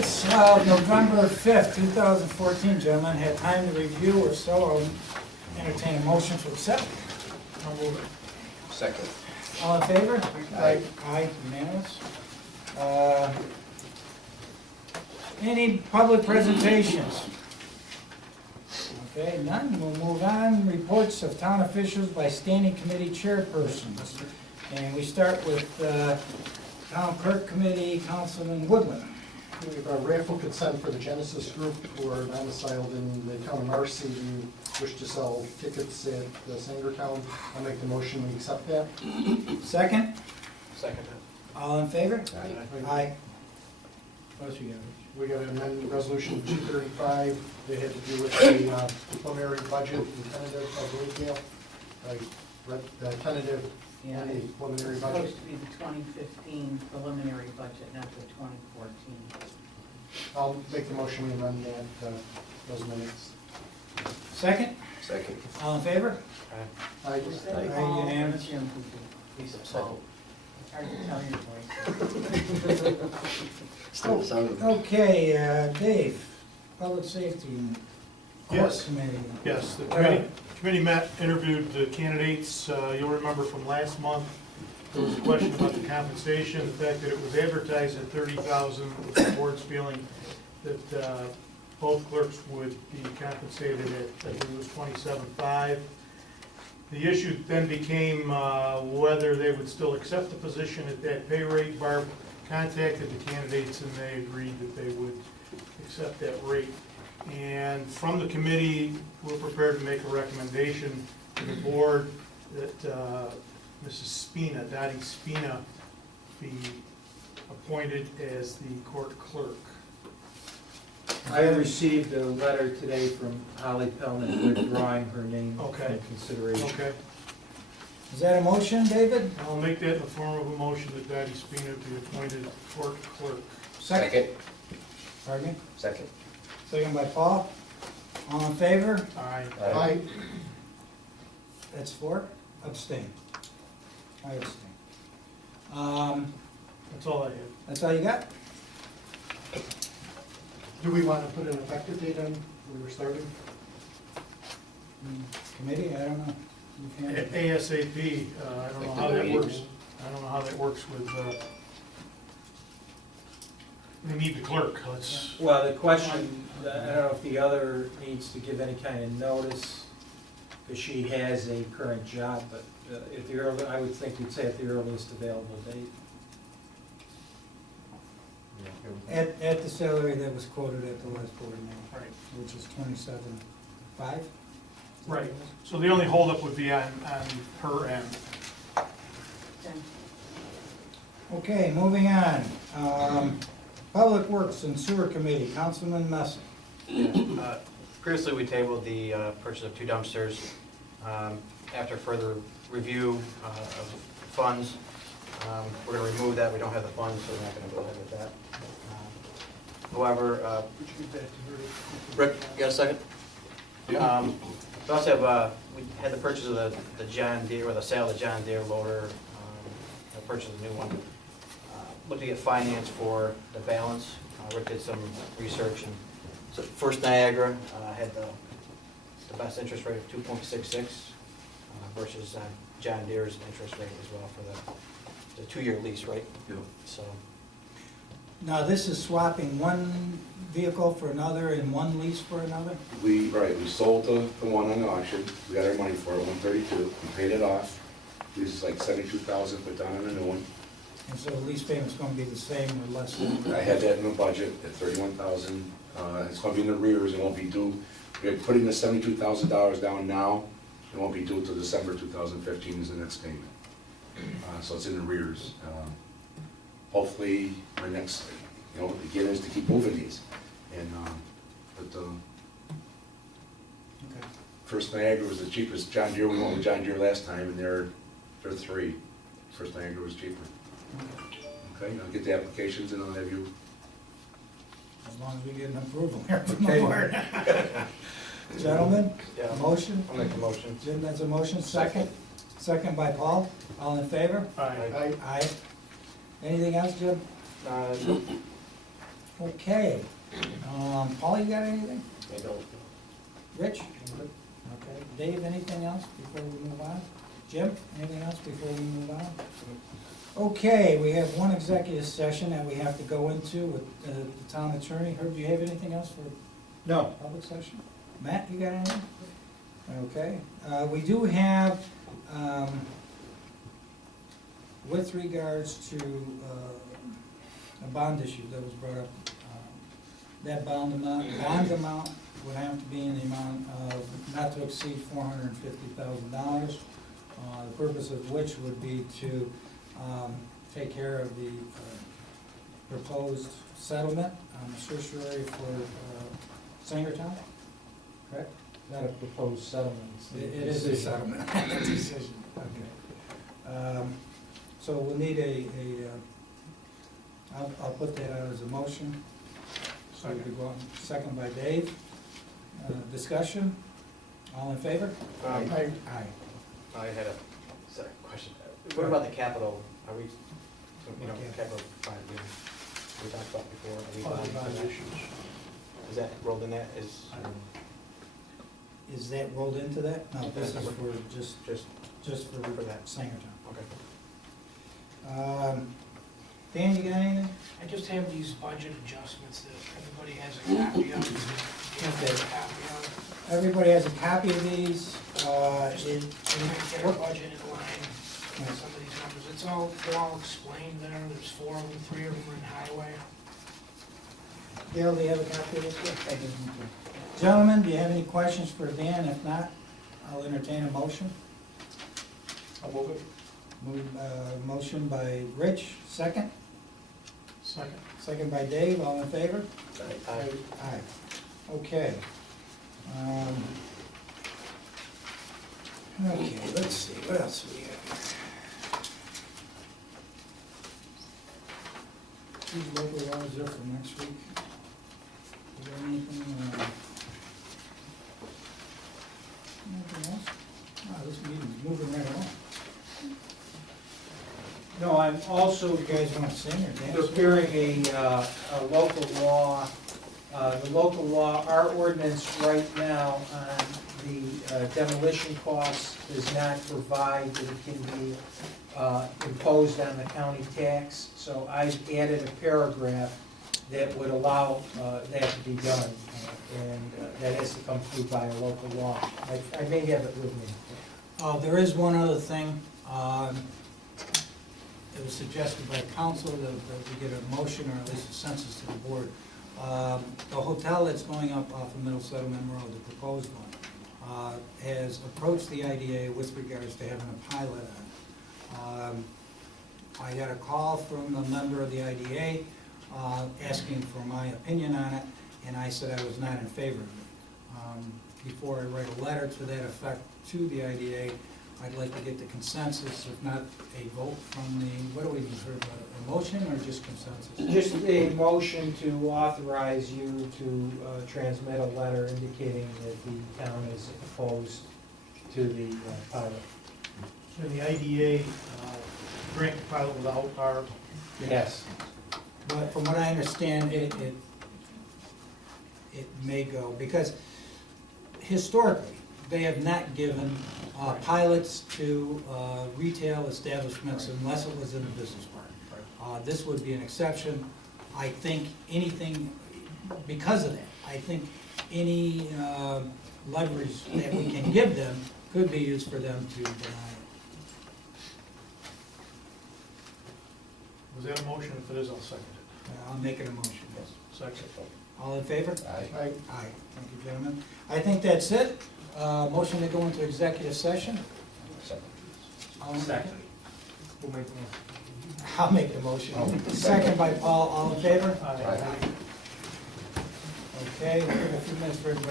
Minutes of November 5th, 2014, gentlemen, had time to review or so, I'll entertain a motion to accept. I'll move it. Second. All in favor? Aye. Aye, unanimous. Any public presentations? Okay, none, we'll move on. Reports of town officials by standing committee chairpersons. And we start with Town Clerk Committee, Councilman Woodland. We have a raffle consent for the Genesis Group who are domiciled in the town of Marcy who wish to sell tickets at the Sangertown. I'll make the motion, we accept that. Second, Second. all in favor? Aye. Aye. What else you got, Rich? We got an amendment resolution 235, they had to do with the preliminary budget and tentative, I believe, Gail. I read the tentative Yeah, and the it's preliminary budget. supposed to be the 2015 preliminary budget, not the 2014. I'll make the motion, we amend that, those minutes. Second, Second. all in favor? I Is that Aye, Paul or unanimous. Jim who did? Lisa, Paul. It's hard to tell your voice. Still the sound of it. Okay, Dave, Public Safety and Court Yes. Committee. Yes, the committee met, interviewed the candidates. You'll remember from last month, there was a question about the compensation, the fact that it was advertised at $30,000, with the board's feeling that both clerks would be compensated at, I believe it was $27,500. The issue then became whether they would still accept the position at that pay rate. Barb contacted the candidates and they agreed that they would accept that rate. And from the committee, we're prepared to make a recommendation to the board that Mrs. Spina, Dottie Spina, be appointed as the court clerk. I received a letter today from Holly Pellman withdrawing her name Okay. from consideration. Okay, Is that a motion, David? I'll make that in the form of a motion that Dottie Spina be appointed court clerk. Second. Pardon me? Second. Second by Paul. All in favor? Aye. Aye. That's four. Abstain. I abstain. That's all I have. That's all you got? Do we want to put an effective date on when we're starting? Committee, I don't know. You can- ASAP, I don't know how that works. I don't know how that works with, we need the clerk, let's, Well, the question, I don't know if the other needs to give any kind of notice, because she has a current job, but at the early, I would think you'd say at the earliest available date. At the salary that was quoted at the last board meeting, right. which is 27,500. Right. So the only holdup would be on her end. Okay. Okay, moving on. Public Works and Sewer Committee, Councilman Messing. Previously, we tabled the purchase of 2 dumpsters. After further review of funds, we're going to remove that. We don't have the funds, so we're not going to go ahead with that. However, Rick, you got a second? We also have, we had the purchase of the John Deere, or the sale of the John Deere loader, the purchase of a new one. Looking at finance for the balance. Rick did some research, and so First Niagara had the best interest rate of 2.66 versus John Deere's interest rate as well for the 2-year lease, right? Yeah. So, Now, this is swapping one vehicle for another and one lease for another? We sold the one on the auction, we got our money for it, 132, we paid it off. This is like 72,000 put down on a new one. And so the lease payment's gonna be the same or less than? I had that in the budget at 31,000, it's gonna be in the rears, it won't be due. We're putting the $72,000 down now, it won't be due till December 2015 is the next payment. So it's in the rears. Hopefully, my next, again, is to keep moving these. And, Okay. First Niagara was the cheapest. John Deere, we went with John Deere last time, and they're 3. First Niagara was cheaper. Okay, I'll get the applications and I'll have you. As long as we get an approval here from the Okay. board. Gentlemen, yeah, motion? I'll make the motion. Jim, that's a motion, second? Second by Paul, all in favor? Aye. Aye. Aye. Anything else, Jim? Uh, Okay, Paul, you got anything? I don't. Rich? Okay, Dave, anything else before we move on? Jim, anything else before we move on? Okay, we have one executive session that we have to go into with the town attorney. Herb, do you have anything else for No. public session? Matt, you got anything? Okay, we do have, with regards to a bond issue that was brought up, that bond amount would have to be in the amount of not to exceed $450,000. The purpose of which would be to take care of the proposed settlement on the certiorari for Sangertown, correct? Not a proposed settlement. It is a settlement decision, okay. So we'll need I'll put that out as a motion. So we could go on, second by Dave. Discussion, all in favor? Aye. I had a sorry, question. What about the capital? Are we, capital fund, we talked about before? Are we bonding for that? Is that rolled in that? Is that rolled into that? No, this is for just for that. Sangertown. Okay. Dan, you got anything? I just have these budget adjustments that everybody has a copy of. You have Okay. a copy of. Everybody has a copy of these. Trying to get our budget in line with some of these numbers. They're all explained there. There's 4 of them, 3 of them are in highway. Dale, do you have a copy of this? Gentlemen, do you have any questions for Dan? If not, I'll entertain a motion. I'll move it. Motion by Rich, second. Second. Second by Dave, all in favor? Aye. Aye. Okay. Okay, let's see, what else we have here? These local laws are for next week. Is there anything, anything else? Wow, this meeting's moving right along. No, I'm also You guys want to sing or dance? preparing a local law. The local law, our ordinance right now on the demolition costs does not provide that it can be imposed on the county tax. So I've added a paragraph that would allow that to be done. And that has to come through by a local law. I may have it with me. There is one other thing. It was suggested by council that we get a motion or at least a census to the board. The hotel that's going up off of Middle Settlement Road, the proposed one, has approached the IDA with regards to having a pilot on it. I got a call from a member of the IDA asking for my opinion on it, and I said I was not in favor of it. Before I write a letter to that effect to the IDA, I'd like to get the consensus, if not a vote from the, what do we need, sort of a motion or just consensus? Just a motion to authorize you to transmit a letter indicating that the town is opposed to the pilot. And the IDA grant the pilot without our, Yes. But from what I understand, it may go, because historically, they have not given pilots to retail establishments unless it was in a business park. This would be an exception. I think anything, because of that, I think any leverage that we can give them could be used for them to deny it. was that a motion? If it is, I'll second it. I'll make it a motion, yes. Second. All in favor? Aye. Aye. Thank you, gentlemen. I think that's it. Motion to go into executive session. All in- Who made the motion? I'll make the motion. Second by Paul, all in favor? Aye. Okay, we'll give a few minutes for everybody.